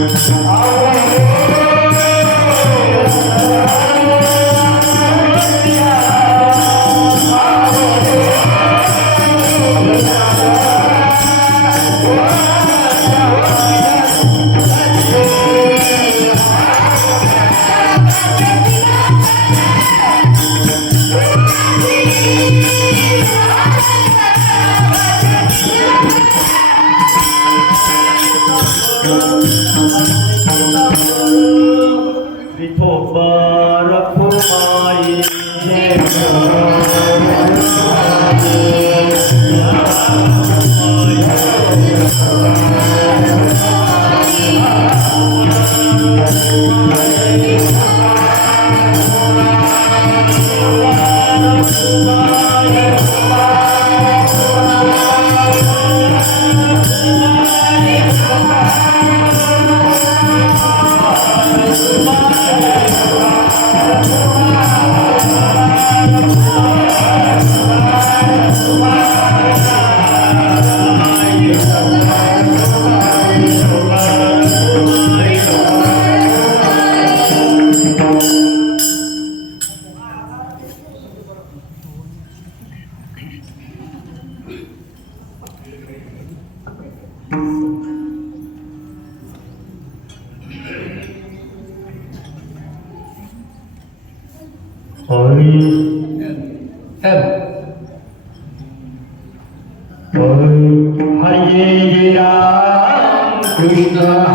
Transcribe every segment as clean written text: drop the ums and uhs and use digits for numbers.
Hare Ram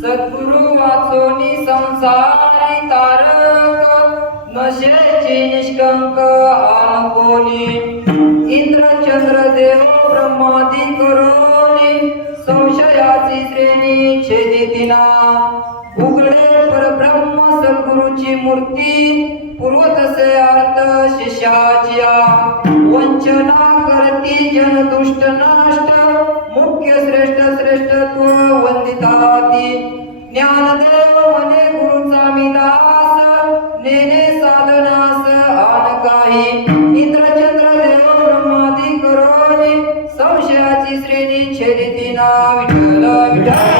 सद्गुरु वाचोनी संसारी तारक नशेची निष्कंक आनकोनी इंद्र चंद्र देव ब्रह्मादी करोनी संशयाची श्रेणी छेदितिना उघडे परब्रह्म सद्गुरूची मूर्ती पूर्वतसे अर्थ शिष्याचिया वंचना करती जन दुष्ट नष्ट मुख्य श्रेष्ठ श्रेष्ठत्व वंदिताती ज्ञानदेव मने गुरुचा मिदास नेने साधनास आन काही इंद्रचंद्र देव ब्रह्मादी करोनी संशयाची श्रेणी छेदितिना विठ्ठल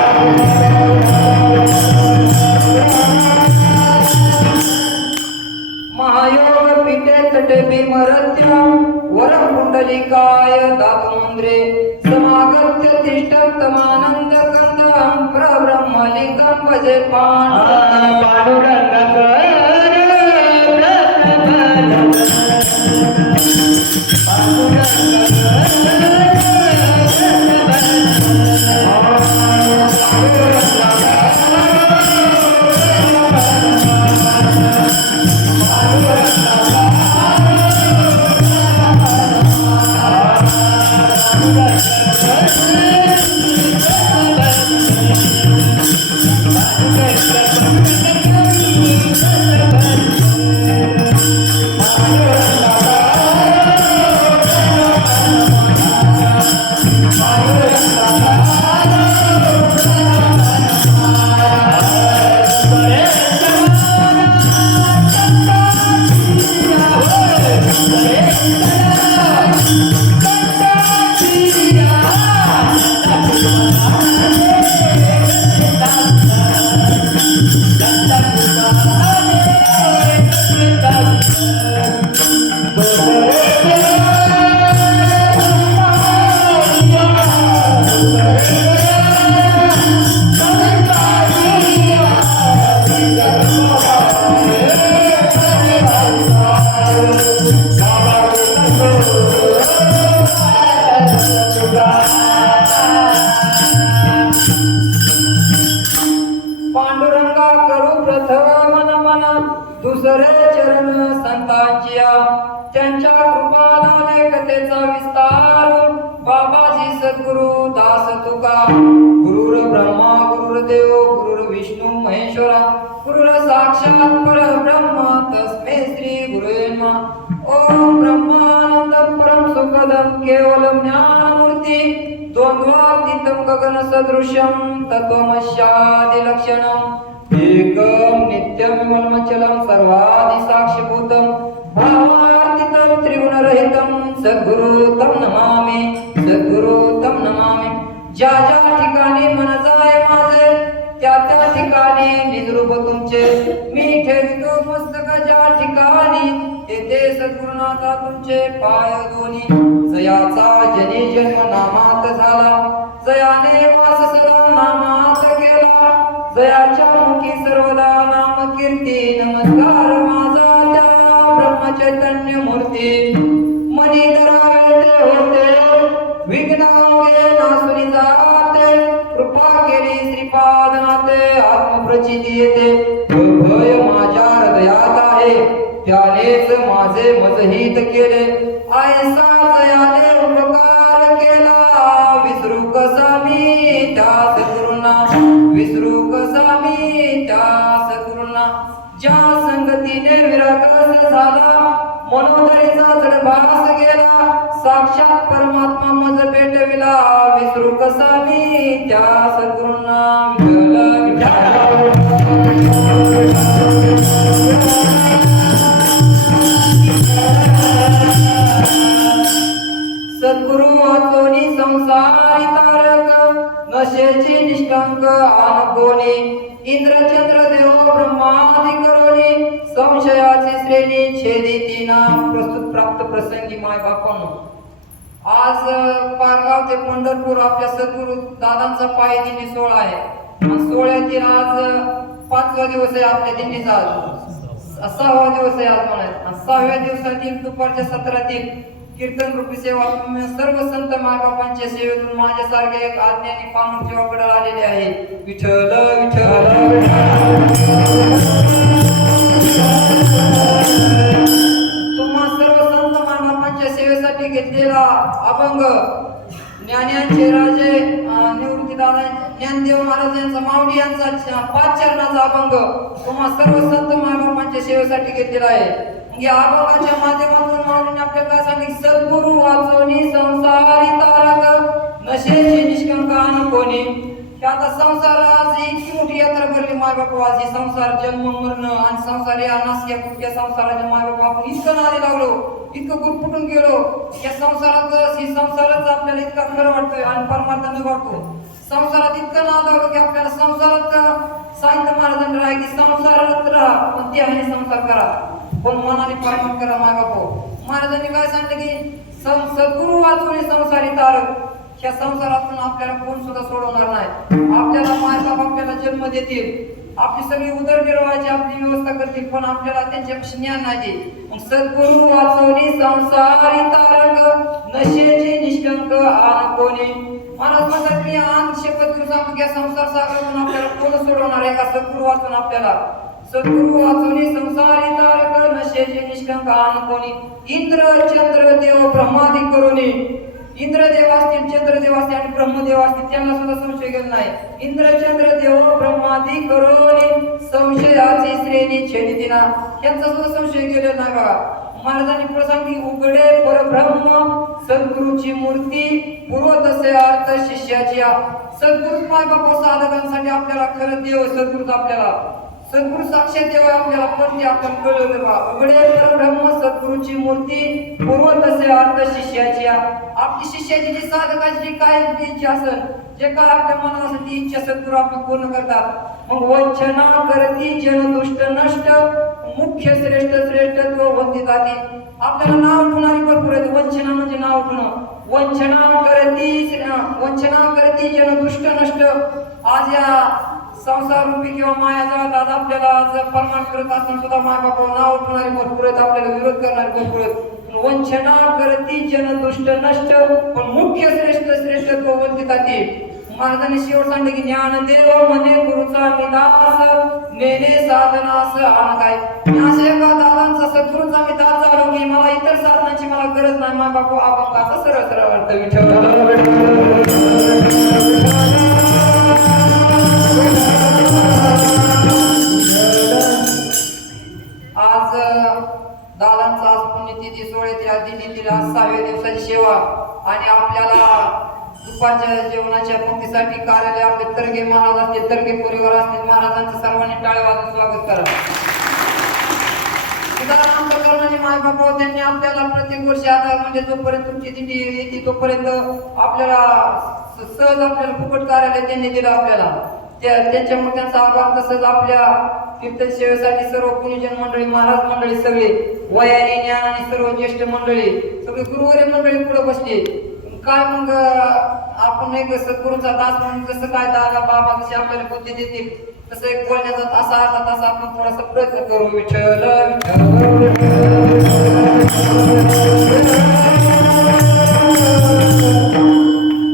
महायोग पीठे तटे भीमरथ्यम वरम कुंडलिकाय दातुंद्रे समागत्य तिष्ठतमानंद कंदं प्रब्रह्मलिंगं भजे Thank you. पांडुरंगा करू प्रथम नमन दुसरे चरण संतांचिया त्यांच्या कृपादाने कथेचा विस्तार बाबाजी सद्गुरु दास तुका गुरुर ब्रह्मा गुरुर्देव गुरुर विष्णू महेश्वरा गुरुर साक्षात परब्रह्म तस्मै श्री गुरुवे नमः ओम ब्रह्मानंद परम सुखदम केवलम ज्ञानमूर्ती द्वंद्वातीतं गगन सदृश्यं तत्वमस्यादि लक्षणम् एकं नित्यं विमलमचलं सर्वादि साक्षीभूतं भावार्थितं त्रिगुणरहितं सद्गुरु तं नमामि सद्गुरु तं नमामि ज्या ज्या ठिकाणी मन जाय माझे त्या त्या ठिकाणी निजरूप तुमचे मी ठेवितो मस्तक ज्या ठिकाणी तेथे सद्गुरुनाथा तुमचे पाय दोन्ही जयाचा जनी जन्म नामात झाला जयाने वास सदा नामात केला जयाच्या मुखी सर्वदा नाम कीर्ती नमस्कार माझा त्या ब्रह्मचैतन्य मूर्ती मनी धरावे ते होते विघ्नांगे नासुनी जाते कृपा केली श्रीपादनाते आत्मप्रचिती येते भय माझ्या हृदयात आहे त्यानेच माझे मजहित केले ऐसा जयाने उपकार केला विसरू कसा मी त्या सद्गुरूंना विसरू कसा मी त्या सद्गुरूंना ज्या संगतीने विरकस झाला मनोदरीचा जडभास गेला साक्षात परमात्मा मज पेटविला विसरू कसा मी त्या सद्गुरूंना सद्गुरु वाचोनी संसारी तारक नशेची निष्कंक आनकोनी इंद्रचंद्र देव ब्रह्मादि करोनी संशयाची श्रेणी छेदितीना प्रस्तुत प्राप्त प्रसंगी माय बापांनो आज पारगाव ते पंढरपूर आपल्या सद्गुरु दादांचा पायी दिंडी सोहळा आहे आणि सोहळ्यातील आज 5वा दिवस आहे आपल्या दिंडीचा आज 6वा दिवस आहे आज म्हणायचं आणि 6व्या दिवसातील दुपारच्या सत्रातील कीर्तन रूपी सेवा सर्व संत मायबापांच्या सेवेतून माझ्यासारखे एक आज्ञानी पामर जेव्हाकडे आलेले आहे विठ्ठल विठ्ठल तुम्हा सर्व संत मायबापांच्या सेवेसाठी घेतलेला अभंग ज्ञान्यांचे राजे निवृत्ती दादा ज्ञानदेव महाराज यांचा माऊली यांचा 5 चरणाचा अभंग तुम्हा सर्व संत मायबापांच्या सेवेसाठी घेतलेला आहे या अभंगाच्या माध्यमातून माऊलीने आपल्याला काय सांगितले सद्गुरु वाचोनी संसारी तारक नशेची निष्कंकान कोणी आता संसाराची इतकी मोठी यात्रा भरली मायबापा आज संसार जन्म मरण आणि संसार या नासक्या कुठल्या संसाराच्या मायबापा आपण इतकं नादी लागलो इतकं गुरफुटून गेलो या संसाराचं ही संसाराचं आपल्याला इतकं खरं वाटतोय आणि परमार्थाने वाटतो संसारात इतकं नाद लागलो की आपल्याला संसारात साहित्य महाराजांनी राहा की संसारात राहा पण त्याने संसार करा पण मनाने पालन करा मायबापा महाराजांनी काय सांगितलं की सद्गुरु वाचून संसारी तारक या संसारातून आपल्याला कोण सुद्धा सोडवणार नाही आपल्याला मायबाप आपल्याला जन्म देतील आपली सगळी उदरनिर्वाहाची आपली व्यवस्था करतील पण आपल्याला त्यांच्यापेक्षा ज्ञान नाही मग सद्गुरु वाचवणी संसारी तारक नशेची निष्कंक आन कोणी महाराज म्हणतात की आन शपथ घेऊन सांगतो की संसार सागरातून आपल्याला कोण सोडवणार आहे का सद्गुरु वाचून आपल्याला सद्गुरु वाचवणी संसारी तारक नशेची निष्कंक आन कोणी इंद्र चंद्र देव ब्रह्मादि करुणी इंद्रदेव असतील चंद्रदेव असतील आणि ब्रह्मदेव असतील त्यांना सुद्धा संशय गेला नाही इंद्र चंद्र देव ब्रह्मादि करोनी संशयाची श्रेणी छेदितीना यांचा सुद्धा संशय गेलेला नाही बघा महाराजांनी प्रसंगी उघडे परब्रह्म सद्गुरूची मूर्ती पूर्व तसे अर्थ शिष्याची सद्गुरु माय बापा साधकांसाठी आपल्याला खरं देव सद्गुरूच आपल्याला सद्गुरु साक्षात देव आपल्याला पण ते आपल्याला कळवलं बा उघडे परब्रह्म सद्गुरूची मूर्ती पूर्व तसे अर्थ शिष्याची आपली शिष्याची जी साधकाची जी काय इच्छा असेल जे काय आपल्या मनात असेल ती इच्छा सद्गुरू आपली पूर्ण करतात मग वंचना करती जन दुष्ट नष्ट मुख्य श्रेष्ठ श्रेष्ठत्व वंदिताती आपल्याला नाव ठेवणारी भरपूर आहेत वंचना म्हणजे नाव ठेवणं वंचना करती जन दुष्ट नष्ट आज या संसार रूपी किंवा माया जगात आज आपल्याला आज परमान करत असताना सुद्धा माय बापा नाव ठेवणारे भरपूर आहेत, आपल्याला विरोध करणारे भरपूर आहेत. वंचना करती जन दुष्ट नष्ट, पण मुख्य श्रेष्ठ श्रेष्ठत्व वंचिता ते. महाराजांनी शेवट सांगले की ज्ञान देव म्हणे गुरुचा मी दास, मेले साधनास आण काय. मी अशा एका दादांचा सद्गुरूचा मी दास झालो की मला इतर साधनांची मला गरज नाही. माय बापू अभंगाचा सरळ सरळ अर्थ विठ्ठल. आज दादांचा आज पुण्यतिथी सोहळ्यातील दिंडीतील आज 6व्या दिवसाची सेवा आणि आपल्याला दुपारच्या जेवणाच्या पंक्तीसाठी कार्यालय आपले तरगे महाराज असतील, तरगे परिवार असतील, महाराजांचं सर्वांनी टाळ्या वाजवून स्वागत करा. करणारे माय बाबा त्यांनी आपल्याला प्रत्येक वर्षी आता म्हणजे जोपर्यंत तुमची दिंडी येते तोपर्यंत आपल्याला सहज आपल्याला फुकट कार्यालय त्यांनी दिलं आपल्याला. त्यांच्यामुळे त्यांचा आभार. तसंच आपल्या कीर्तन सेवेसाठी सर्व पुणेजन मंडळी, महाराज मंडळी, सगळे वयाने ज्ञान आणि सर्व ज्येष्ठ मंडळी, सगळे गुरुवारी मंडळी पुढे बसली. काय मग आपण एक सद्गुरूंचा दास म्हणून जसं काय दादा बाबा जसे आपल्याला बुद्धी देतील तसं एक बोलण्याचा तासा अर्धा तास आपण थोडासा प्रयत्न करू. विठ्ठल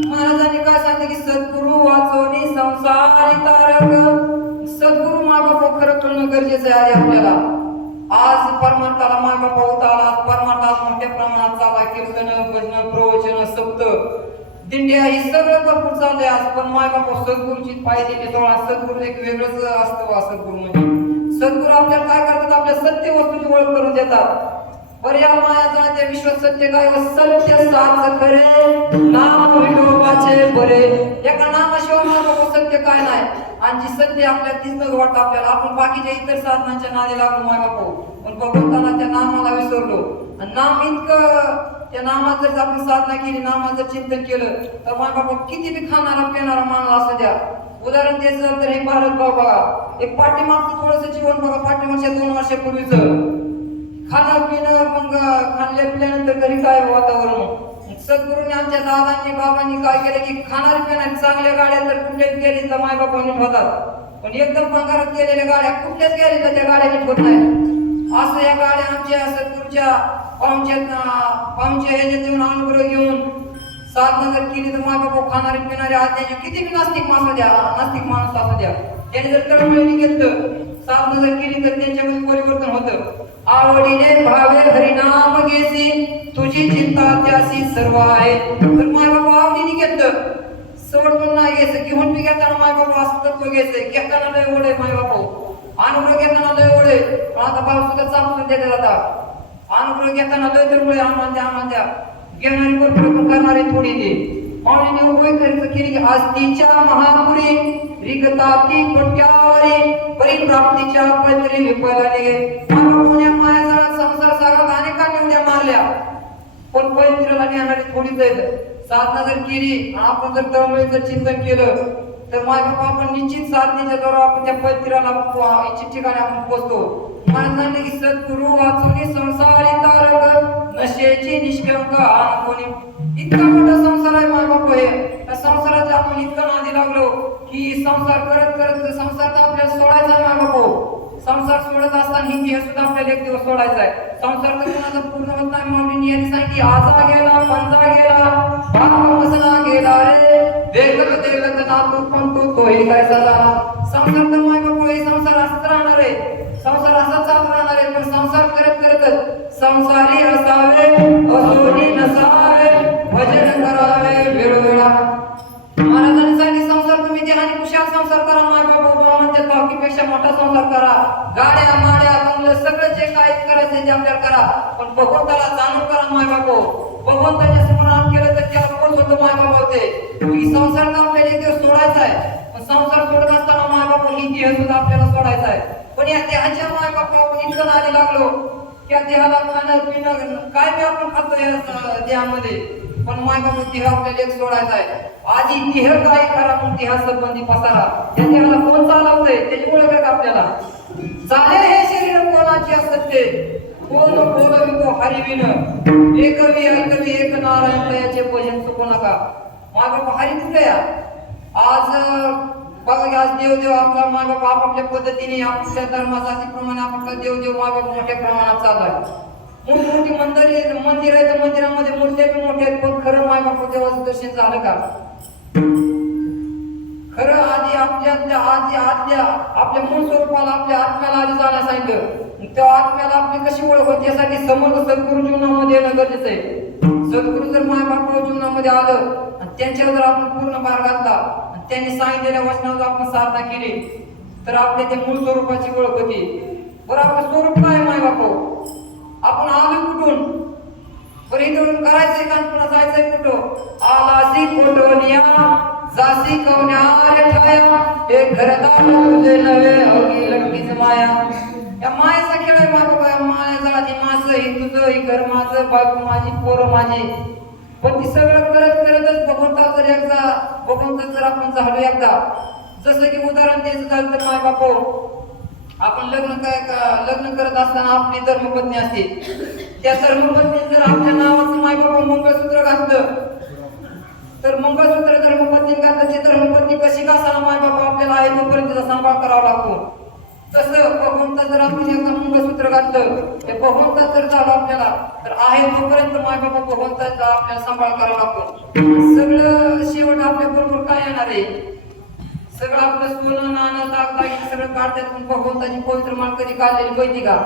महाराजांनी काय सांगितलं की सद्गुरु वाचवणी संसारी तारक. सद्गुरु माय बापा खरं कळणं गरजेचं आहे आपल्याला. आज परमार्थाला माय बापा होता आला. आज परमार्थ आज मोठ्या प्रमाणात चालला. कीर्तन, भजन, प्रवचन, सप्त, दिंड्या ही सगळं भरपूर चाललंय आज. पण माय बापा सद्गुरूची पाय दिली सोळा. सद्गुरू एक वेगळंच असतं. सद्गुरू म्हणजे सद्गुरू आपल्याला काय करतात, आपल्या सत्य वस्तूची ओळख करून देतात. पर्या माया जाते विश्व सत्य काय सत्य साच खरे नाम विठोबाचे बरे. एका नामाशिवाय माय बापा सत्य काय नाही. आणि जी सत्य आपल्याला तीच न वाटतं आपल्याला. आपण बाकीच्या इतर साधनांच्या नादी लागलो माय बापा, पण भगवंताला त्या नामाला विसरलो. आणि नाम इतकं त्या नामात जर आपण साधना केली, नामात जर चिंतन केलं तर माय बापा किती बी खाणारा पिणारा माणूस असू द्या. उदाहरण द्यायचं तर हे भारत बाबा एक पाठीमागचं थोडंसं जीवन बघा. पाठीमागच्या 2 वर्षापूर्वीच खाणं पिणं मग खाल्ल्या पिल्यानंतर घरी काय वातावरण. सद्गुरूंनी आमच्या दादांनी बाबांनी काय केलं की खाणारी पिणारी चांगल्या गाड्या तर कुठल्याच गेली तर माय बाबा नीट होतात, पण एकदम भंगारात गेलेल्या गाड्या कुठल्याच गेल्या तर त्या गाड्या नीट होत नाही. असं या गाड्या आमच्या सद्गुरूच्या पाहुणच्या ह्याच्यात येऊन अनुग्रह घेऊन साधना जर केली तर माय बाबा खाणारे पिणारे आज्ञाचे किती बी नास्तिक माणूस असू द्या त्याने जर तळमळीने घेतलं साधना जर केली तर त्यांच्यामध्ये परिवर्तन होतं. आवडीने भावे हरिनाम घेसी तुझी चिंता त्यासी सर्व आहे. तर माय बाबा आवडीने घेतलं, सोडून नाही घ्यायचं. घेऊन बी घेताना माय बाबा असं तत्व घ्यायचंय. घेताना लय ओढ आहे माय बाबा, अनुग्रह घेताना लय ओढ आहे. पण आता भाव सुद्धा चालून देतात. आता अनुग्रह घेताना लय तर मुळे आम्हाला द्या घेणारी भरपूर करणारी थोडी दे. माऊलीने उभय करायचं केली की आज तिच्या महापुरी रिगताती कोट्यावरी परिप्राप्तीच्या पैतरी विफलाने. पुण्या मायाचा संसार सागरात अनेकांनी उड्या मारल्या, पण पैत्रीला नेणारी थोडीच आहेत. साधना जर केली, आपण जर तळमळीचं चिंतन केलं तर माय बाबा आपण निश्चित साधनेच्या द्वारा आपण त्या पैत्रीला इच्छित ठिकाणी आपण पोहोचतो. महाराजांनी की सद्गुरु वाचवणी संसारी तारक नशेची निष्कंक कोणी. इतका मोठा संसार आहे माय बापा. हे त्या संसाराच्या आपण इतकं नादी लागलो की संसार करत करत संसार तर आपल्याला सोडायचा आहे माय बापा. संसार सोडत असताना ही हे सुद्धा आपल्याला एक दिवस सोडायचा आहे. संसार तर कोणाचा पूर्ण होत नाही. माऊलींनी यांनी सांगितली आजा गेला पंजा गेला बाप बसला गेला रे देखत देखत नातू पंतू तोही काय झाला. संसार तर माय बापा हे संसार असंच राहणार आहे. संसार असाच चालू राहणार आहे. पण संसार करत करतच संसारी असावे असोनी नसावे भजन करावे वेळोवेळा. महाराजांनी सांगितले संसार तुम्ही देहाने कुशाल संसार करा माय बाबा. म्हणतात भावकीपेक्षा मोठा संसार करा. गाड्या माड्या बंगलं सगळं जे काय करायचं ते आपल्याला करा, पण भगवंताला जाणून करा माय बाबा. भगवंताच्या स्मरण केलं तर त्याला कोण होतं माय बाबा होते. ही संसार तर आपल्याला एक दिवस सोडायचा आहे, पण संसार सोडत असताना माय बाबा ही देह सुद्धा आपल्याला सोडायचा आहे. पण या देहाच्या माय बाबा आपण इतकं नादी लागलो त्या देहाला खाणं पिणं काय बी आपण खातो या देहामध्ये, पण माय बाबा देह आपल्याला एक सोडायचा आहे. आधी देह काय करा पण देहा संबंधी पसारा. त्या देहाला कोण चालवतंय त्याची ओळख आहे आपल्याला. चाले हे शरीर कोणाची असत ते कोण बोलवितो हरिविन. एकवी ऐकवी एक नारायण याचे भजन चुकू नका. माय बाबा हरी कुठे या आज बघा की आज देव आपला माय बाप आपापल्या पद्धतीने आपल्या धर्माजातीप्रमाणे आपला देव माय बाप मोठ्या प्रमाणात चाललाय. मोठी मंदिर आहे तर मंदिरामध्ये मूर्त्या बी मोठ्या आहेत, पण खरं माय बाप देवाचं दर्शन झालं का? खरं आधी आपल्या मूळ स्वरूपाला आपल्या आत्म्याला आधी जाण्यास सांगितलं. त्या आत्म्याला आपली कशी ओळख होती यासाठी समर्थ सद्गुरू जीवनामध्ये येणं गरजेचं आहे. सद्गुरू जर माय बाप जीवनामध्ये आलं आणि त्यांच्यावर जर आपण पूर्ण भार घातला आणि त्यांनी सांगितलेल्या वचनावर आपण साधना केली तर आपल्या त्या मूळ स्वरूपाची ओळख होती. बरं आपलं स्वरूप काय माय बाप? आपण आलो कुठून? बरं इथून करायचंय का पुन्हा जायचंय कुठं? आलासी कोटवनिया जासी कवन्यार ठाया हे घरदार तुझे नवे अवघी लटकीच माया. या मायेचा खेळ आहे माय बाबा. माया जळाची माझं ही तुझं ही घर माझं बायको माझी पोरं माझी. पण ती सगळं करतच भगवंता जर एकदा भगवंत जर आपण झालो एकदा, जसं की उदाहरण द्यायचं झालं तर माय बापो आपण लग्न करत असताना आपली धर्मपत्नी असते. त्या धर्मपत्नी जर आपल्या नावाचं माय बाबा मंगळसूत्र घातलं तर मंगळसूत्र धर्मपत्नी घातलं, ती धर्मपत्नी कशी का असणार माय बाबा आपल्याला आहे तोपर्यंत त्याचा सांभाळ करावा लागतो. तसं भगवंता जर आपण एकदा मंगळसूत्र घातलं ते भगवंता जर झालं आपल्याला तर आहे तोपर्यंत माय बाबा भगवंताचा आपल्याला सांभाळ करावा लागतो. सगळं शेवट आपल्या बरोबर काय येणार आहे? सगळं आपलं सोनं नाणं दागिने सगळं काढतात, पण भगवंताची पवित्र माळ कधी काढलेली माहिती का?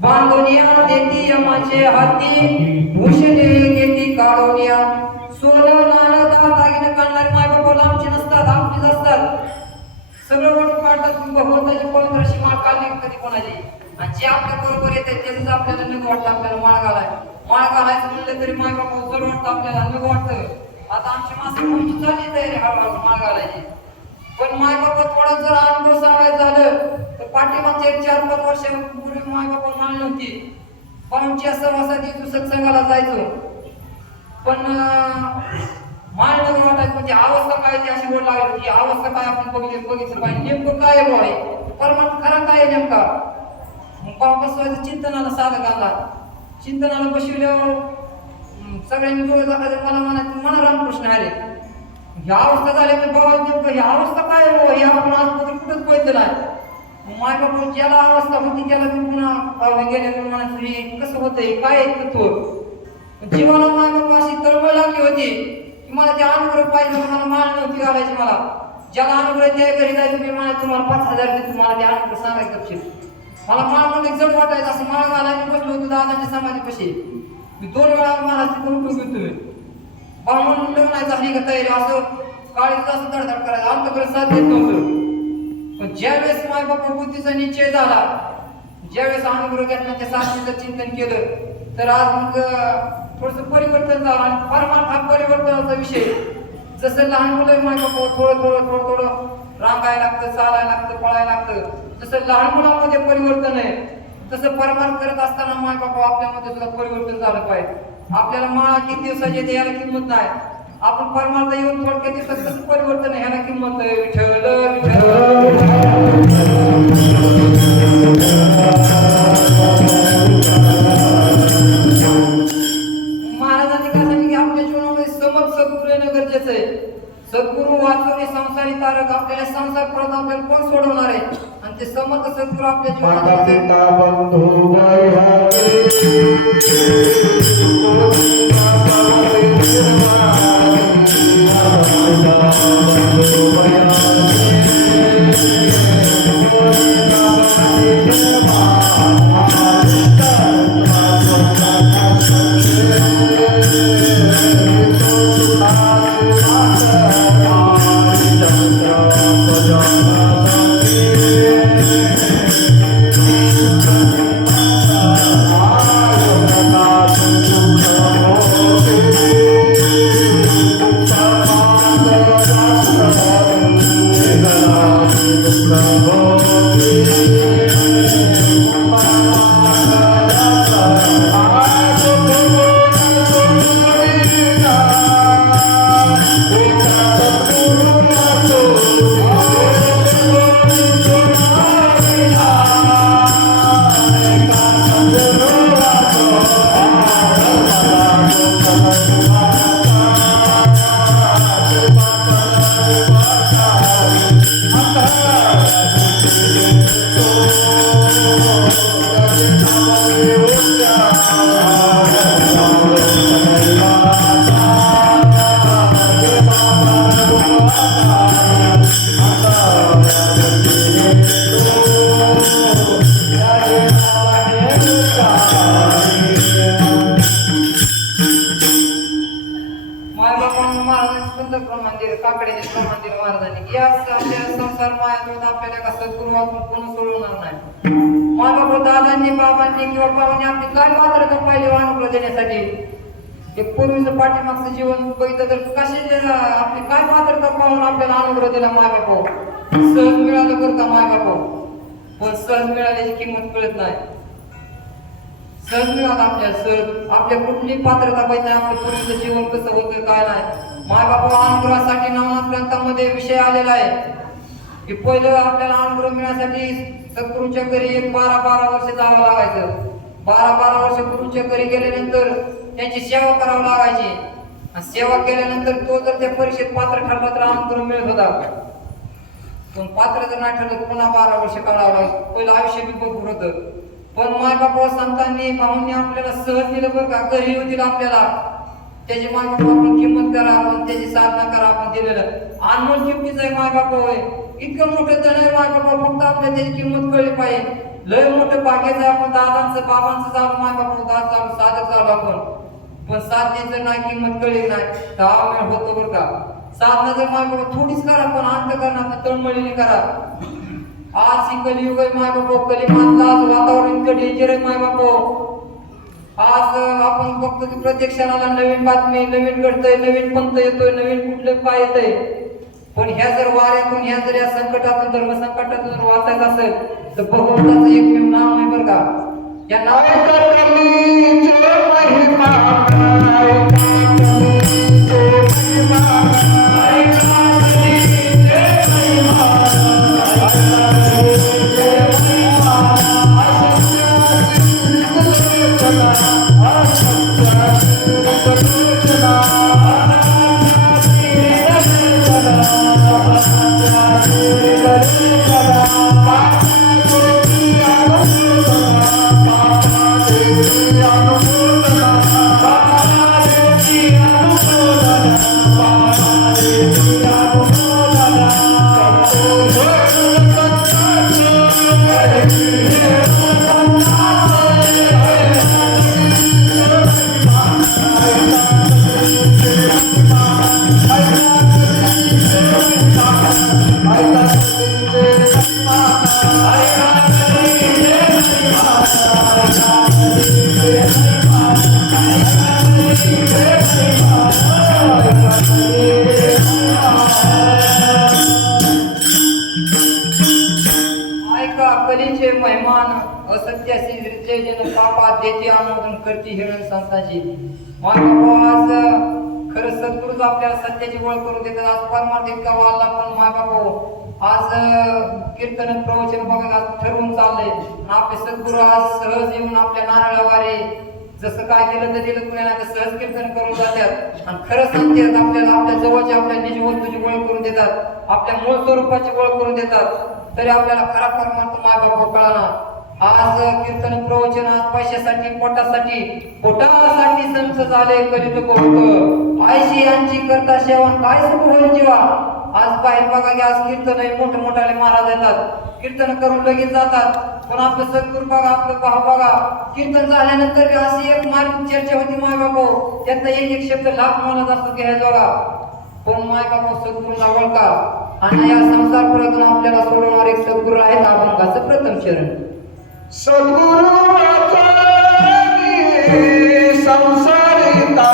बांधोनिया देती यमाचे हाती भूषणे घेती काढोनिया. सोनं नाणं दागिने काढणारे माय बाबा लांबचे नसतात, आमचीच असतात. सगळं वळून काढतात, पण भगवंताची पवित्र अशी माळ काढली कधी कोणाची? आणि जे आपल्या बरोबर येते त्याच आपल्याला नको वाटतं आपल्याला माळ घालायचं म्हणलं तरी माय बाबा जर वाटतं आपल्याला नको वाटतं. आता आमची माणसं झाली तयारी हळूहळू माळ घालायची. पण माय बाबा थोडा जर अनुभव सांगायचं झालं तर पाठीमागच्या 4-5 वर्षापूर्वी माय बाबा माळ नव्हती. पाहुणच्या सहवासात सत्संगाला जायचो, पण माळ नको वाटायचं. म्हणजे अवस्था काय ती अशी बोल लागली की अवस्था काय आपण बघितलं पाहिजे. नेमकं काय आहे परमात्मा खरा काय आहे नेमका? मग बाबा बसवायचं चिंतनाला साधं घालला. चिंतनाला बसविल्यावर सगळ्यांनी डोळे दाखवायचे, मला म्हणायचं म्हणा रामकृष्ण हरे. ह्या अवस्था झाल्या तर बाबा नेमकं ही अवस्था काय आहे? हे आपण आजपर्यंत कुठंच पाहिजे नाही. माय बाबा ज्याला अवस्था होती त्याला मी पुन्हा गेले म्हणायचं हे कसं होतंय काय तत्व? जीवाला माय बाबा अशी तळमळ लागली होती की मला ते अनुग्रह पाहिजे. मला माळ नव्हती घालायची. मला ज्याला अनुग्रह त्या घरी जायचं मी म्हणायचं तुम्हाला 5,000 देतो, तुम्हाला ते अनुग्रह सांगायचं. मला माळ म्हणजे जड वाटायचं. असं माळ घालायला बसलो होतो दादाच्या समाजापाशी. मी 2 वेळा मला तिथून उठून घेतो. बामण लग्नाची झाली का तयारी असं काळीच असं धडधड करायचं. अंतकरण साथ देत नव्हतं. पण ज्यावेळेस माय बाबा बुद्धीचा निश्चय झाला, ज्यावेळेस अनुग्रह घेतला त्या साधनेचं चिंतन केलं तर आज मग थोडस परिवर्तन झालं. आणि परमार्थ हा परिवर्तनाचा विषय. जसं लहान मुलं माय बाबा थोडं रांगायला लागतं, चालायला लागतं, पळायला लागतं. जसं लहान मुलांमध्ये परिवर्तन आहे तसं परमार्थ करत असताना माय बाबा आपल्यामध्ये सुद्धा परिवर्तन झालं पाहिजे. आपल्याला माळा किती दिवसाची येते याला किंमत नाही. आपण परमार्थ येऊन थोडक्या दिवसात कसं परिवर्तन आहे ह्याला किंमत आहे. महाराजांनी काय सांगितलं की आपल्या जीवनामध्ये समर्थ सद्गुरू येणं गरजेचं आहे. सद्गुरू वाचवणे संसारी तारक. आपल्याला संसार परत आपल्याला कोण सोडवणार आहे? आणि ते समर्थ सद्गुरू आपल्या जीवनात Bravo. मायबापांना महाराजांनी सुंदर प्रमाण दिलं, काकड्याचे प्रमाण दिलं महाराजांनी. या संसार मायातून आपल्याला का सद्गुरुवातून कोण सोडवणार नाही. मायबाप दादांनी बाबांनी किंवा बाबांनी आपली काय पात्रता पाहिली अनुग्रह देण्यासाठी. एक पूर्वीचं पाठीमागचं जीवन बघितलं तर कशाचे आपली काय पात्रता पाहून आपल्याला अनुग्रह दिला मायबाप. सहज मिळालं बरं का मायबाप, पण सहज मिळाल्याची किंमत कळत नाही. सहज मिळालं आपल्याला सहज, आपल्या कुठली पात्रता पाहिजे नाही, आपलं पूर्वीचं जीवन कसं होतं काय नाही. मायबापा अनुग्रहासाठी नवनाथ ग्रंथामध्ये विषय आलेला आहे की पहिलं आपल्याला अनुग्रह मिळण्यासाठी सद्गुरूंच्या घरी एक 12-12 वर्ष जावं लागायचं. 12-12 वर्ष गुरुच्या घरी गेल्यानंतर त्यांची सेवा करावी लागायची. आणि सेवा केल्यानंतर तो जर त्या परीक्षेत पात्र ठरला तर अनुग्रह मिळत होता. पण पात्र जर नाही ठरलं पुन्हा 12 वर्ष काढावं लागायचं. पहिलं आयुष्य बी भरपूर होतं. पण मायबापा संतांनी भाऊंनी आपल्याला सहज दिलं बरं का, घरी येऊ दिलं आपल्याला. त्याची मायबाप आपण किंमत करा, आपण त्याची साधना करा. आपण दिलेलं अनमोल किमतीचं आहे मायबाप होय. इतकं मोठं जण आहे मायबाप, फक्त आपल्याला त्याची किंमत कळली पाहिजे. लय मोठं भाग्याचं आहे आपण दादांचं बाबांचं चालू मायबाप दाद चालू साधं चालू आपण. पण साधने जर नाही किंमत कळली नाही तर हा होतो बरं का. साधना जर मायबाप थोडीच करा, पण अंतकरणात तळमळीने करा. आज ही कलियुग आहे मायबाप, कलिमानचं आज वातावरण इतकं डेंजर आहे मायबाप. आज आपण बघतो की प्रत्येक क्षणाला नवीन बातमी, नवीन घडतंय, नवीन पंथ येतोय, नवीन कुठले पाय येतंय. पण ह्या जर वाऱ्यातून, ह्या जर या संकटातून, धर्म संकटातून जर वाचायचं असेल तर भगवंताचं एकमेव नाव आहे बरं का. या कलीचे महिमान असत्यासी रित्ये जन पापा देते अनुमोदन करती हिरण संतांची. मायबाप आज खरं सद्गुरूच आपल्याला सत्याची ओळख करून देतात. आज परमार्थ इतका वाढला, पण मायबाप आज कीर्तन प्रवचन बघा आज ठरवून चाललंय. आपले सद्गुरू आज सहज येऊन आपल्या नारळावारे जसं काय दिलं तर दिलं, कुणाला तर सहज कीर्तन करून जातात. आणि खरं सांगतात आपल्याला, आपल्या जवळच्या आपल्या निज वस्तूची ओळख करून देतात, आपल्या मूळ स्वरूपाची ओळख करून देतात. तरी आपल्याला खरा परमार्थ मायबाप कळाला. आज कीर्तन प्रवचन आज पैशासाठी, पोटासाठी संत झाले कलित होत. आयशी यांची करता सेवन काय सुख होईल जीवा. आज बाहेर बघा की आज कीर्तन आहे, मोठे महाराज येतात, कीर्तन करून लगेच जातात. पण आपलं सद्गुरू बघा, आपलं भाव बघा, कीर्तन झाल्यानंतर अशी एक मार्मिक चर्चा होती मायबाप, त्यातला एक शब्द लाख मला असतो की हे बघा. पण मायबाप सद्गुरूला ओळखा. आणि या संसार प्रयत्न आपल्याला सोडवणारे एक सद्गुरू आहेत अभंगाचं प्रथम चरण. सद्गुरु संसारिता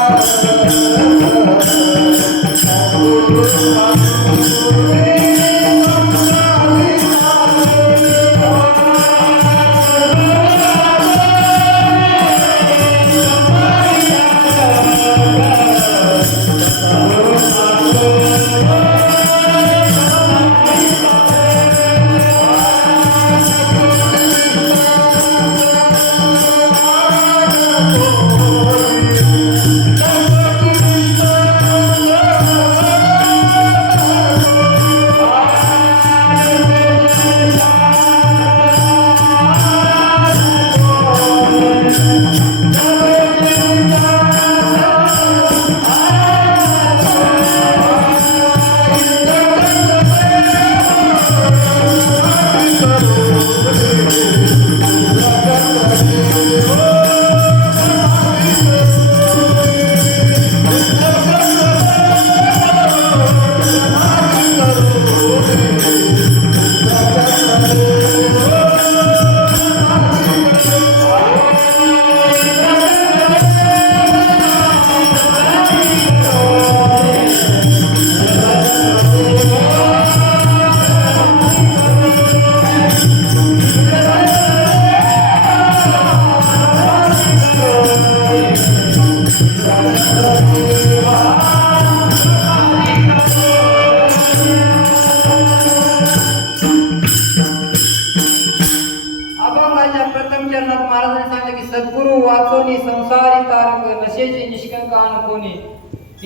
प्रथम चरणात महाराजांनी सांगितलं की सद्गुरु वाचोनी संसारी तारक नशेची निष्कंक कोणी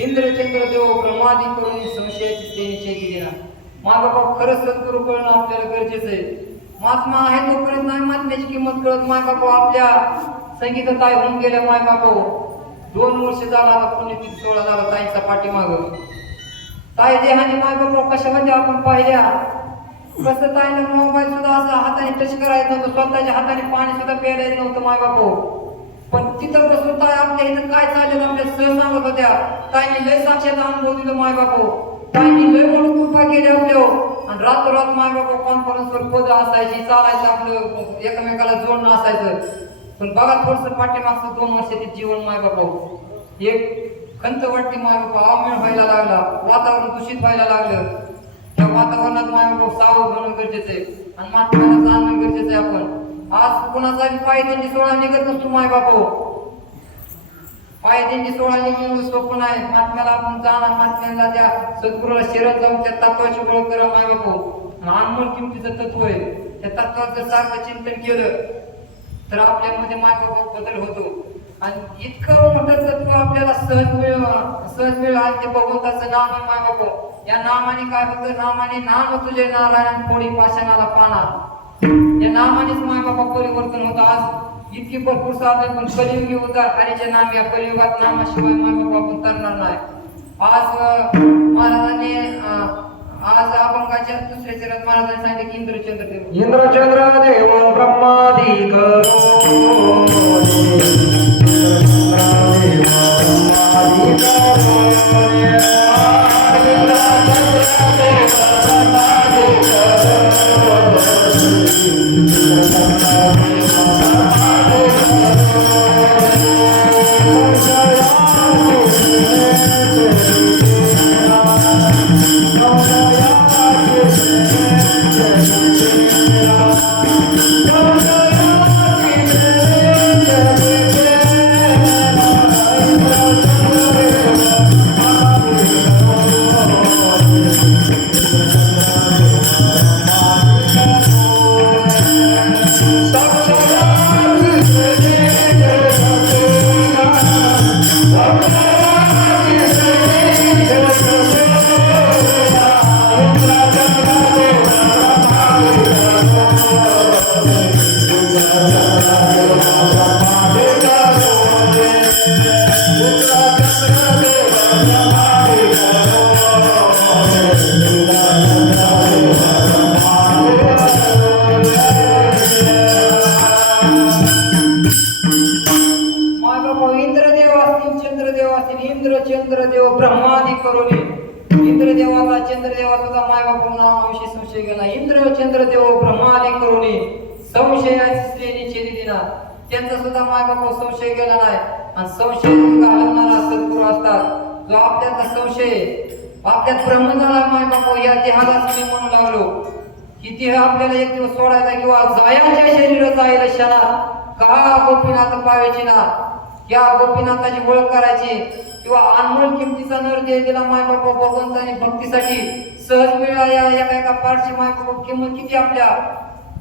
इंद्रचंद्र देव प्रमादी करून संशयाची श्रेणीचे दिलेला. मा बाबा खरंच सद्गुरु कळणं आपल्याला गरजेचं आहे. महात्मा आहे तोपर्यंत नाही महात्म्याची किंमत कळत. माय बाबा आपल्या संगीत ताई होऊन गेल्या. माय बाबा 2 वर्ष झाला आता पुण्यतिथी सोहळा झाला ताईंचा पाठीमाग. ताई देहाने माय बाबा कशा म्हणजे आपण पाहिल्या कसं ताईला मोबाईल सुद्धा असं हाताने टच करायचं नव्हतं. स्वतःच्या हाताने पाणी सुद्धा प्यायला येत नव्हतं माय बाबा. पण तिथं बसून ताई आपल्या इथं काय चाललं आपल्या सह सांगत होत्या. ताईने लय साक्षात अनुभव दिलं माय बाबा. ताईने लय मोठी कृपा केली आपल्यावर. आणि रातोरात माय बाबा कॉन्फरन्सवर पद असायची चालायचं आपलं एकमेकाला जोडणं असायचं. पण बघा थोडस पाठीमागचं 2 वर्षाचे जीवन माय बाबा एक खंत वाटते माय बाबा. अवमेळ व्हायला लागला, वातावरण दूषित व्हायला लागलं. त्या वातावरणात माय बाबा सावध होणं गरजेचं आहे आणि महात्म्याला जाणणं गरजेचं आहे. आपण आज कुणाचा पायदिंडी सोहळा निघत नसतो माय बाबा. पायदिंडी सोहळा निघणं सोपं नाही. महात्म्याला आपण जाणं, महात्म्याला त्या सद्गुरूला शरण जाऊन त्या तत्वाची ओळख करा माय बाबा. अनमोल किमतीचं तत्व आहे. त्या तत्वाचं जर सारखं चिंतन केलं तर आपल्यामध्ये माय बाबा बदल होतो. आणि इतकं मोठं तत्व आपल्याला सहज मिळेल आणि ते भगवंताचं नाम आहे माय बाबा. या नामाने काय होतं, नामाने नाम तुझे नारायण फोडी पाषाणाला पाना. या नामानेच माय बाबा परिवर्तन होतं. आज इतकी भरपूर साधन पण कलियुगी उद्धार हरीचे नाम. या कलियुगात नामाशिवाय माय बाबा आपण तरणार नाही. आज महाराजांनी आज अभंगाच्या 2ऱ्या चरणात महाराजांनी सांगितले की इंद्रचंद्र देव ब्रह्मादी इंद्रचंद्रदेव ब्रह्मादी करोनी. इंद्रदेवाचा चंद्रदेवा सुद्धा माय बापू नावाविषयी संशय गेला. इंद्रचंद्रदेव ब्रह्मादी करोनी संशयाची श्रेणी छेदिना. त्यांचा सुद्धा माय बापू संशय गेला नाही. आणि संशय घालवणारा सद्गुरू असतात. जो आपल्याला संशय आपल्यात ब्रह्म झाला माय बापू या देहालाच मी म्हणू लागलो की देह आपल्याला एक दिवस सोडायचा किंवा जायाच्या शरीर जायला क्षणात का गोपीनाथ पावायची ना. या गोपीनाथाची ओळख करायची किंवा अनमोल किमतीचा नर दे दिला माय बाबा भगवंताने भक्तीसाठी सहज मिळाला. या एका पारची माय बाबा किंमत किती आपल्या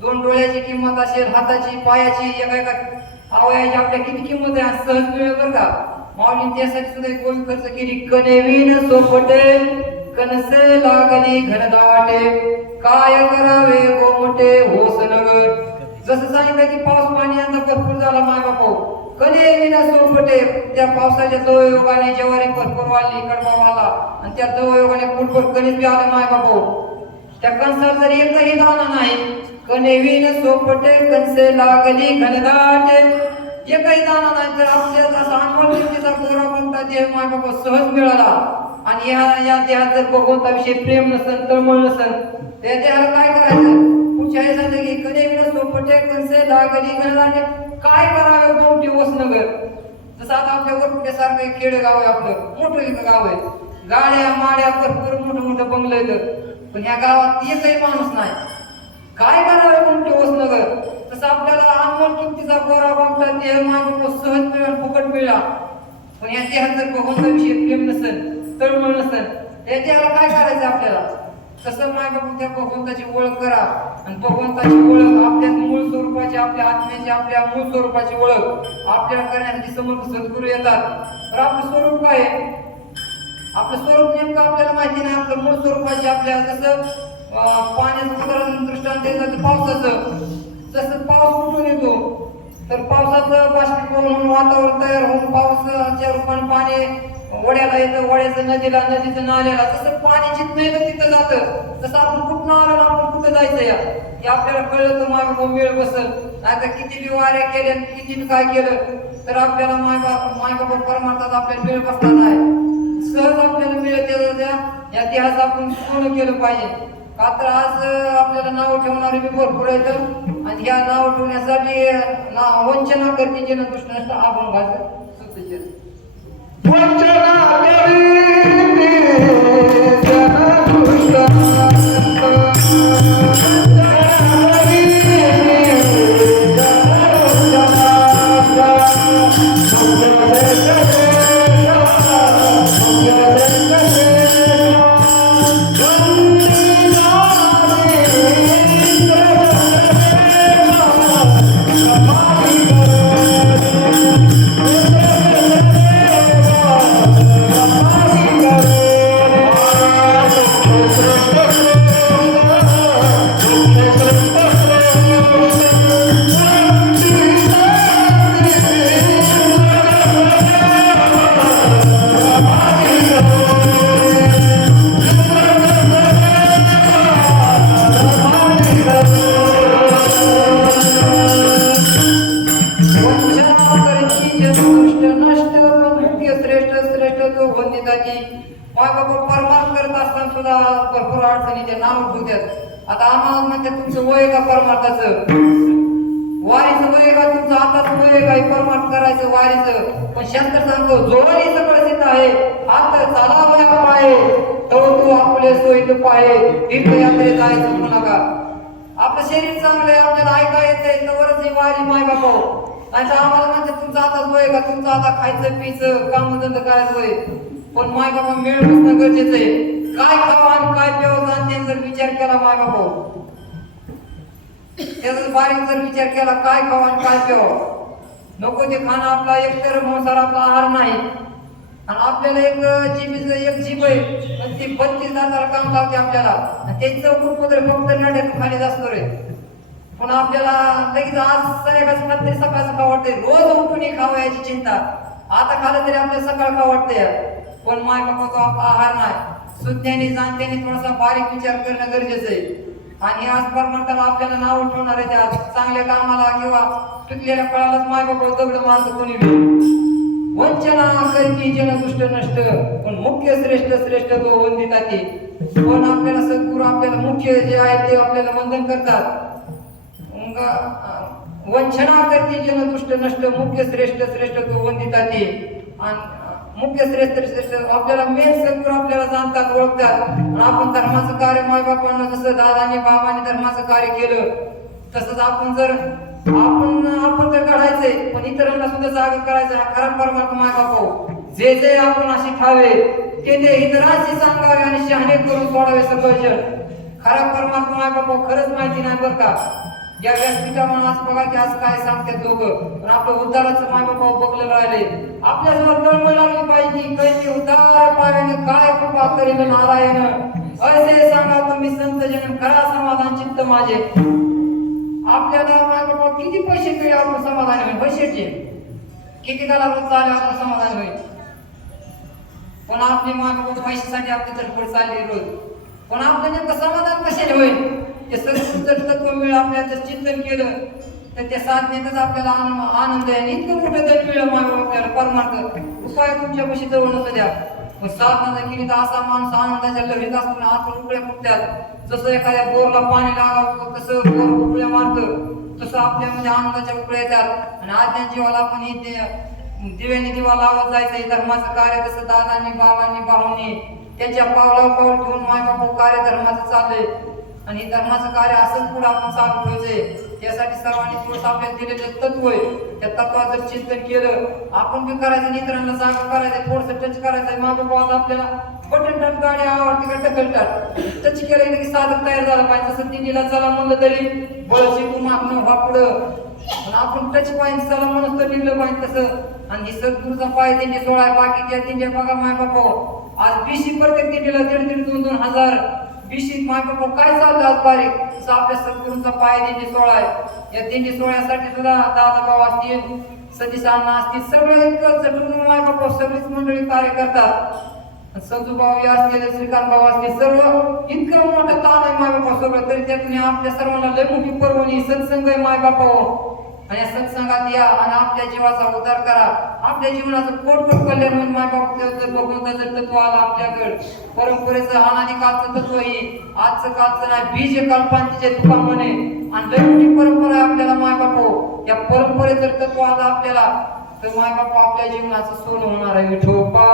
2 डोळ्याची किंमत असेल, हाताची पायाची एका अवयाची आपल्या किती किंमत आहे. सहज मिळेल बरं का. माऊलीने त्यासाठी सुद्धा एक गोष्ट खर्च केली. कनेवीन सोपटे कनसे लागली घनदाटे काय करावे गोमटे होस नगर. जसं सांगितलं की पाऊस पाणी यंदा भरपूर झाला माय बापा. कधी विना सोपटे त्या पावसाच्या दवयोगाने ज्वारी भरपूर वाढली, कडबा वाला आणि त्या दवयोगाने पोटभर कणीस बी आलं माय बापू. त्या कणसात जर एकही दाना नाही. कनेवीन सोपटे कणसे लागली घनदाटे एकही दाना नाही. तर आपल्याला असा अनमोल किमतीचा गोरा कोणता देह माय बापा सहज मिळाला. आणि या देहात जर भगवंताविषयी प्रेम नसेल, तळमळ नसेल, त्या देहाला काय करायचं. पुढच्या हे सांगते की कनेवीन सोपटे कणसे लागली घनदाटे काय करावे गोमटी वसनगर. जसं आता आपल्या वरपुट्यासारखं एक खेडेगाव आहे. आपलं मोठं एक गाव आहे. गाड्या माड्या भरपूर मोठं बंगलं येतं. पण ह्या गावात एकही माणूस नाही. काय करावे गोमटी वसनगर. तसं आपल्याला अनमोल किमतीचा गोरा गोमटा देह मागून सहज मिळेल, फुकट मिळाला. पण या देहात जर भगवंताविषयी प्रेम नसेल, तळमळ नसेल, या देहाला काय करायचं आपल्याला. तसं मायबाप त्या भगवंताची ओळख करा आणि भगवंताची ओळख आपल्या मूळ स्वरूपाची आपल्या आत्म्याची आपल्या मूळ स्वरूपाची ओळख आपल्याला करण्यासाठी समर्थ सद्गुरू येतात. तर आपलं स्वरूप काय आहे? आपलं स्वरूप नेमकं आपल्याला माहिती नाही. आपलं मूळ स्वरूपाची आपल्या जसं पाण्याचं उदाहरण दृष्टांत द्यायचं पावसाचं, जसं पाऊस कुठून येतो तर पावसाचं बाष्पीभवन होऊन वातावरण तयार होऊन पावसाच्या रूपाने पाणी वड्याला येतं, वड्याचं नदीला, नदीचं नाल्याला. जसं पाणी जिथं येतं तिथं जातं. तसं आपण कुठं आलं आपण कुठं जायचं या हे आपल्याला कळलं तर मायबाप वेळ बसल. नाही तर किती बी वाऱ्या केल्या किती बी काय केलं तर आपल्याला मायबाप परमार्थात आपल्याला वेळ बसला नाही. सहज आपल्याला मिळत या देहाचं आपण पूर्ण केलं पाहिजे. का तर आज आपल्याला नाव ठेवणारे बी भरपूर आहेत आणि ह्या नाव ठेवण्यासाठी वंचना करते जे दुष्ट नसतं अभंगाचं सत्य परमार्थ करत असताना सुद्धा भरपूर अडचणी ते नाव ठेवतात. आता आम्हाला म्हणतात तुमचं वय का परमार्थाचं, वारीचं वय का तुमचं हाताचं वय का परमार्थ करायचं वारीचं. पण शास्त्र सांगतो जोडी सगळं सिद्ध आहे, हात चालावया पाये तव तू आपले सोयीत पाये तीर्थयात्रे जायचं म्हणू नका. आपलं शरीर चांगलं आहे, आपल्याला ऐका येते तवरच ही वारी माय बापा. नाही तर आम्हाला म्हणतात तुमचं हातात वय का, तुमचं आता खायचं पियचं कामधंदा करायचं वय. पण माय बाबा मेळ बसणं गरजेचं आहे. काय खावं आणि काय प्यावं त्यांनी जर विचार केला माय बाबा, त्याचा बारीक जर विचार केला काय खावं आणि काय प्यावं, नको ते खाणं आपला एकतर मांसाहार आपला आहार नाही. आणि आपल्याला एक जीबीचं एक जीभ आहे पण ती 32 दाताला काम लावते आपल्याला आणि ते चौकट पदर फक्त नाट्यात खाली असतो रे. पण आपल्याला लगेच आज संध्याकाळचं खात तरी सकाळ सकाळ वाटते, रोज उठून खावं याची चिंता. आता खाल्लं तरी आपल्याला सकाळ खा वाटतंय. पण माय बाबा तो आपला आहार नाही. सुज्ञानी जाणत्याने थोडासा बारीक विचार करणं गरजेचं आहे. आणि आज परमार्थाला आपल्याला नाव ठेवणार आहे, त्या चांगल्या कामाला किंवा पिकलेल्या फळालाच माय बाबा दगड मारत कोणी वंचना करती जन दुष्ट नष्ट पण मुख्य श्रेष्ठ श्रेष्ठ तो वंदिताती. पण आपल्याला सद्गुरू आपल्याला मुख्य जे आहे ते आपल्याला वंदन करतात. वंचना करती जन दुष्ट नष्ट मुख्य श्रेष्ठ श्रेष्ठ तो वंदिताती. आणि मुख्य श्रेष्ठ श्रेष्ठ आपल्याला मेन सद्गुरू आपल्याला जाणतात ओळखतात. आणि आपण धर्माचं कार्य माय बापांना जसं दादानी बाबांनी धर्माचं कार्य केलं तसंच आपण तर घडायचंय पण इतरांना सुद्धा जाग करायचं. हा खरा परमार्थ माय बापा. जे जे आपण अशी खावे ते ते इतरांशी सांगावे आणि शहाणे करून सोडावे सगळं जण. खरा परमार्थ माय बापा खरंच माहिती नाही बरं का. या व्यासपीठावर आज बघा की आज काय सांगतात लोक, पण आपलं उद्धाराचं माय बापा बघलं राहिले. आपल्याजवळ तळमळ लागली पाहिजे कैसे उद्धार पावेन काय कृपा करेल नारायण. असे सांगा तुम्ही संत जन खरा समाधान चित्त माझे. आपल्याला माय बाबा किती पैसे केले आपण समाधान होईल, पैशाचे किती त्याला रोज चालले आपण समाधान होईल. पण आपली माय बाबा पैशासाठी आपली धडपड चालली रोज. पण आपलं नेमकं समाधान कशाने होईल. ते जर तत्वमेळ आपल्याला चिंतन केलं तर त्या साधनेतच आपल्याला आनंद आहे. इतकं मोठं धन मिळेल माय बाबा आपल्याला परमार्थ. उपाय तुमच्या पैसे जवळ नसू द्या पण साधना केली तर असा माणूस आनंदाच्या लहरीत असतो ना आतून उकळ्या फुटतात. जसं एखाद्या बोरला पाणी लागावं कसं बोर उकळ्या मारतं तसं आपल्या म्हणजे आनंदाच्या उकळ्या येतात. आणि आज्ञा जीवाला आपण दिव्याने दिवा लावत जायचं धर्माचं कार्य. तसं दादांनी बाबांनी भावांनी त्यांच्या पावलावर पाऊल ठेवून माय बाबा कार्य धर्माचं चाललंय. आणि धर्माचं कार्य असंच पुढे आपण चालू ठेवायचंय. त्यासाठी सर्वांनी थोडंसं आपल्याला दिलेलं तत्व आहे त्या तत्वाचं जर चिंतन केलं आपण बी करायचं, इतरांना जागा करायचं, थोडंसं टच करायचं. माय बाबा आपल्याला बटन ढकलतात, गाड्या आवडतीकडे ढकलतात. टच केलं की साधक तयार झाला पाहिजे. तसं दिंडीला चला म्हणलं तरी बळशी तू मागणं व्हा पुढं. पण आपण टच पाहिजे चला म्हणून तर निघलं पाहिजे तसं. आणि सद्गुरूचा पाय दिंडी सोळा आहे. बाकीच्या दिंड्या बघा माय बापा, आज बीसी प्रत्येक दिंडीला 1,500-2,000 हजार बीसी माय बापा काय चाललं आज बारीक. तसं आपल्या सद्गुरूंचा पाय दिंडी सोळा आहे. या दिंडी सोहळ्यासाठी सुद्धा दादा भाऊ असतील, सतीश अण्णा असतील, सगळे इतकं चटून माय बापा सगळीच मंडळी कार्य करतात. संजू भाऊ असतील, श्रीकांत भाऊ असतील, सर्व इतकं मोठं ताण आहे माय बापा सगळं. तरी त्यातून आपल्या सर्वांना लय मोठी पर्वणी सत्संग आहे माय बापा. आणि या सत्संगात या आणि आपल्या जीवाचा उद्धार करा. आपल्या जीवनाचं कोट कल्याण म्हणून माय बापा जर भगवंताचं तत्व आलं आपल्याकडे. परंपरेचं अनादिकालचं तत्व ही आजचं कालचं नाही, बीज कल्पांतीचे तुका म्हणे. आणि लय मोठी परंपरा आहे आपल्याला माय बापा. या परंपरेचं जर तत्व आलं आपल्याला तर माय बापा आपल्या जीवनाचं सोनं होणार आहे. विठोबा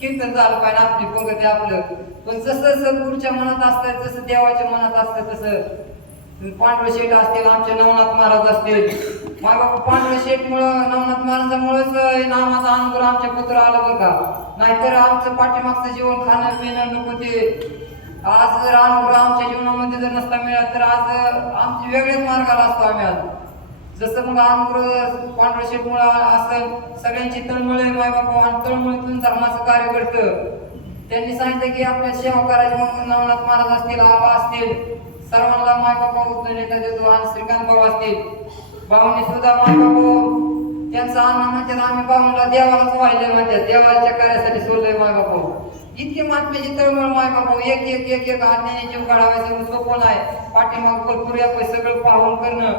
कीर्तन झालं पाहिजे आपली पंगत आपलं. पण जसं सद्गुरूच्या मनात असतं, जसं देवाच्या मनात असतं, तसं पांडुरंग शेठ असतील, आमचे नवनाथ महाराज असतील. माय बाबा पांडुरंग शेठ मुळे, नवनाथ महाराजांमुळेच नामाचा अनुग्रह आमच्या पुत्र आलं बरं का. नाहीतर आमचं पाठीमागचं जीवन खाणं पिणं नको ते. आज जर अनुग्रह आमच्या जीवनामध्ये जर नसता मिळाला तर आज आमच्या वेगळ्याच मार्गाला असतो आम्ही. आज जसं मग अनुग्रह पांडुरंग शेठ मुळे असं सगळ्यांची तळमळ आहे माय बाबा. आणि तळमळीतून धर्माचं कार्य घडतं. त्यांनी सांगितलं की आपल्या सेवा करायची. मग नवनाथ महाराज असतील, आबा असतील, सर्वांना माय बाबा उत्तर नेता देतो. आणि श्रीकांत भाऊ असतील, भाऊंनी सुद्धा माय बाबा त्यांचं अन्न म्हणतात आम्ही भाऊंना देवालाच वाहिले म्हणतात, देवाच्या कार्यासाठी सोडलंय माय बाबा. इतकी महात्म्याची तळमळ माय बाबा. एक एक एक एक आज्ञाने जीव काढावायचं सोपं नाही. पाठीमाग भरपूर सगळं पाहून करणं.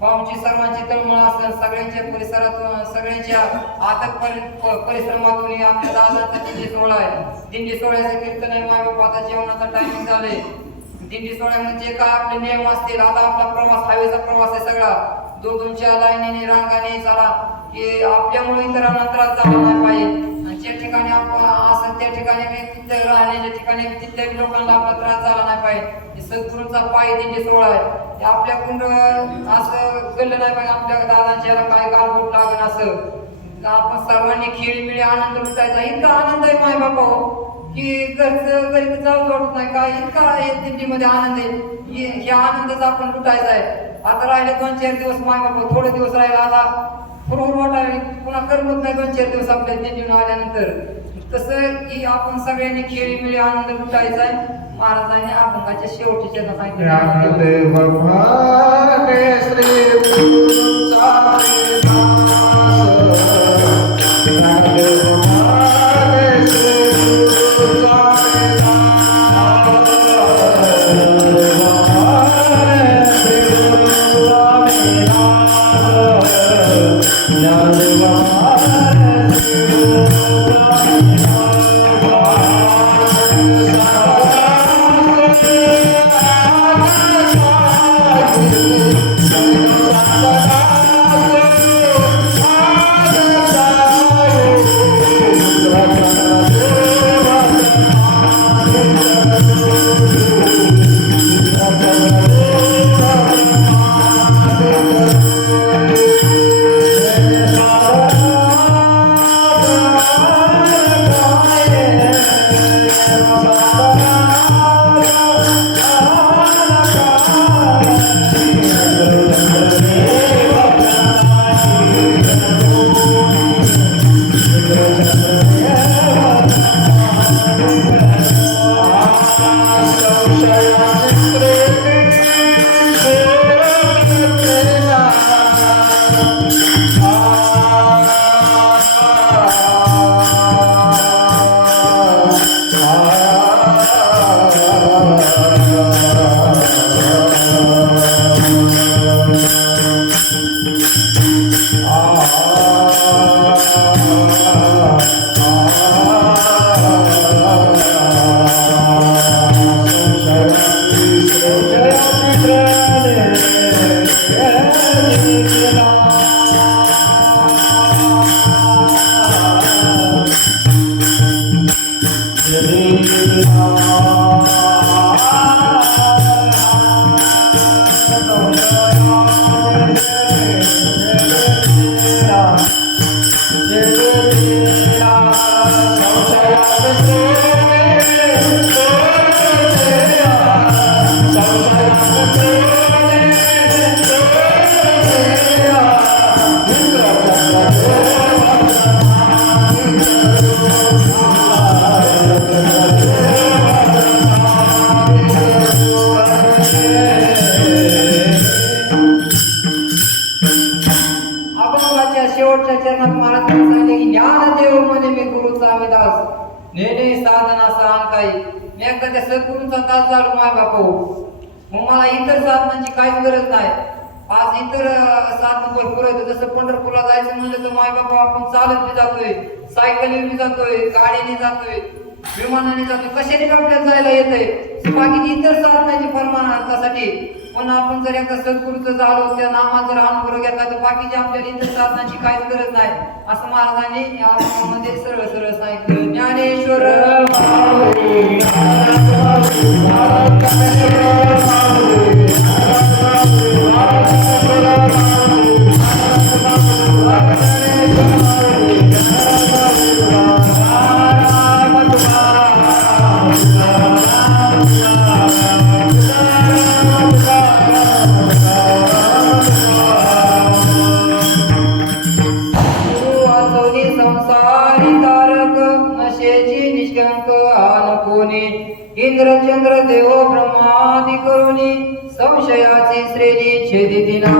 भाऊंची सर्वांची तळमळ असतं. सगळ्यांच्या परिसरातून, सगळ्यांच्या आतपर्यंत परिश्रमातून आपल्या दादाचा दिंडी सोहळा आहे. दिंडी सोहळ्याचं कीर्तन आहे माय बाबा. आता जेवणाचा टायमिंग झाले. दिंडी सोहळ्यामध्ये जे काय आपले नियम असतील, आता आपला प्रवास हायवेचा प्रवास आहे सगळा. दोनच्या लाईनीने रांगाने चला की आपल्यामुळे इतरांना त्रास झाला नाही पाहिजे. आणि ज्या ठिकाणी आपण असं त्या ठिकाणी तिथे राहण्याच्या ठिकाणी तिथल्या लोकांना आपला त्रास झाला नाही पाहिजे. सद्गुरूंचा पाय दिंडी सोहळा आहे. आपल्याकडून असं गल्लं नाही पाहिजे. आपल्या दादांच्याला काय गालबोट लागेल असं आपण सर्वांनी खेळीमिळी आनंद लुटायचा. इतका आनंद आहे माय बाबा की घरचं घरी जाऊ वाटत नाही. काय इतका आहे दिंडीमध्ये आनंद आहे. या आनंदाचा आपण लुटायचा आहे. आता राहिले 2-4 दिवस माय बाबा, थोडे दिवस राहिले. आता बरोबर वाटावे पुन्हा करमत नाही 2-4 दिवस आपल्या दिंडीनं आल्यानंतर. तसं की आपण सगळ्यांनी खेळीमिळी आनंद लुटायचा आहे. महाराजांनी अभंगाच्या शेवटीच्या सांगितलं अभंगाच्या शेवटच्या चरणात महाराजांनी सांगितले की ज्ञानदेव म्हणे मी गुरुचा विदास नेने साधना सहान काही मी एकदा त्या सद्गुरूंचा दास झालो माय बापू मग मला इतर साधनांची काहीच गरज नाही आज इतर साधन भरपूर आहेत जसं पंढरपूरला जायचं म्हणलं तर माय बापू आपण चालत बी जातोय सायकलीवर बी जातोय गाडीने जातोय विमानाने जातोय कशाने आपल्याला जायला येतंय बाकीची इतर साधनांची परमानंतासाठी पण आपण जर एकदा सद्गुरूचं झालो त्या नामात जर अनुभव घेतला तर बाकीची आपल्याला इतर साधनांची काहीच गरज नाही असं महाराजांनी या अभंगामध्ये सरळ सरळ सांगितलं ज्ञानेश्वर संसारी तारक नशेची निष्कंक आन कोणी इंद्रचंद्र देव ब्रह्मादि करुणी संशयाची श्रेणी छेदितिना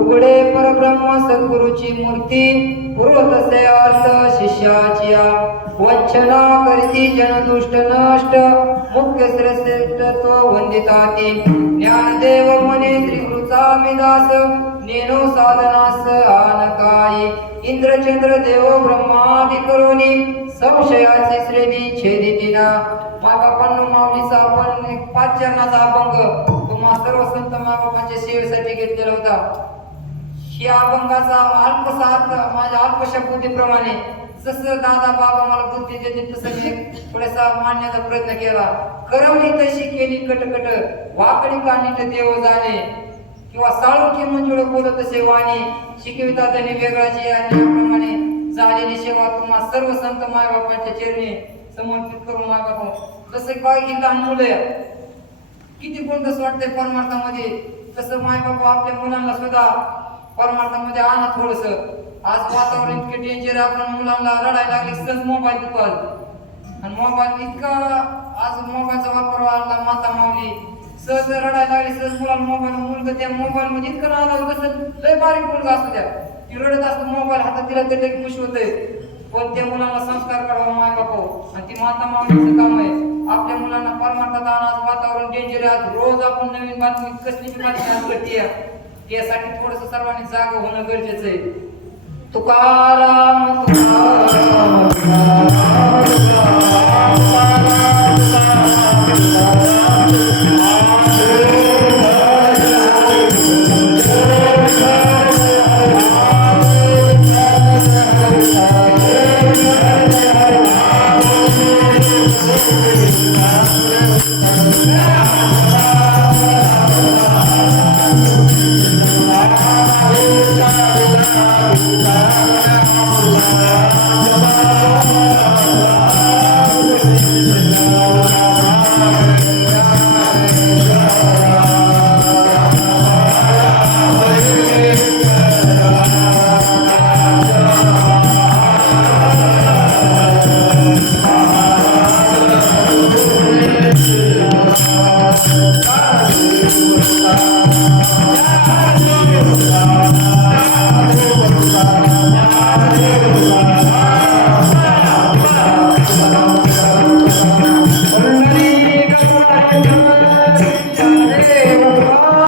उघडे परब्रह्म सद्गुरूची मूर्ती पूर्वतसे अर्थ शिष्याची वंचना करती जनदुष्ट नष्ट मुख्य श्रेष्ठत्व वंदिताती ज्ञानदेव म्हणे श्री गुरुचा विदास नेनो साधनास आन काही इंद्रचंद्र देव ब्रह्मादि करुणी संशयाची श्रेणी छेदितिना मायबापांनो माऊलीचा आपण एक 5 चरणाचा अभंग तुम्हा सर्व संत मायबापांच्या सेवेसाठी घेतलेला होता या अभंगाचा अल्पसा अर्थ माझ्या अल्पशा बुद्धीप्रमाणे जसं दादा बाबा मला बुद्धी देते तसं मी थोडासा मांडण्याचा प्रयत्न केला करवली तशी केली कटकट वाकडी काढणी देव जाणे किंवा साळुंकी मंजुळ बोलत तसे वाणी शिकविता त्यांनी वेगळाची याप्रमाणे झालेली सेवा तुम्हा सर्व संत मायबापांच्या चरणी समर्पित करून मायबापा जसं काय ही लहान मुलं किती बोलतच वाटतंय परमार्थामध्ये तसं मायबापा आपल्या मुलांना सुद्धा परमार्थामध्ये आणा थोडस आज वातावरण इतके डेंजर आपण मुलांना रडायला लागले सहज मोबाईल देतो आणि मोबाईल इतका आज मोबाईलचा वापर वाढला माता माऊली सहज रडायला लागले सहज मुलाला मुलगा त्या मोबाईल मध्ये इतकं नाव कसं लय बारीक मुलगा असू द्या ती रडत असतो मोबाईल हातात दिला तर लगेच खुश होतंय पण त्या मुलांना संस्कार करावा माय बापा आणि ती माता माऊलीचं काम आहे आपल्या मुलांना परमार्थात आणा वातावरण डेंजर आहे रोज आपण नवीन बातमी कसली बातमी आज घडते यासाठी थोडस सर्वांनी जागा होणं गरजेचं आहे तुकाराम तुकाराम Hare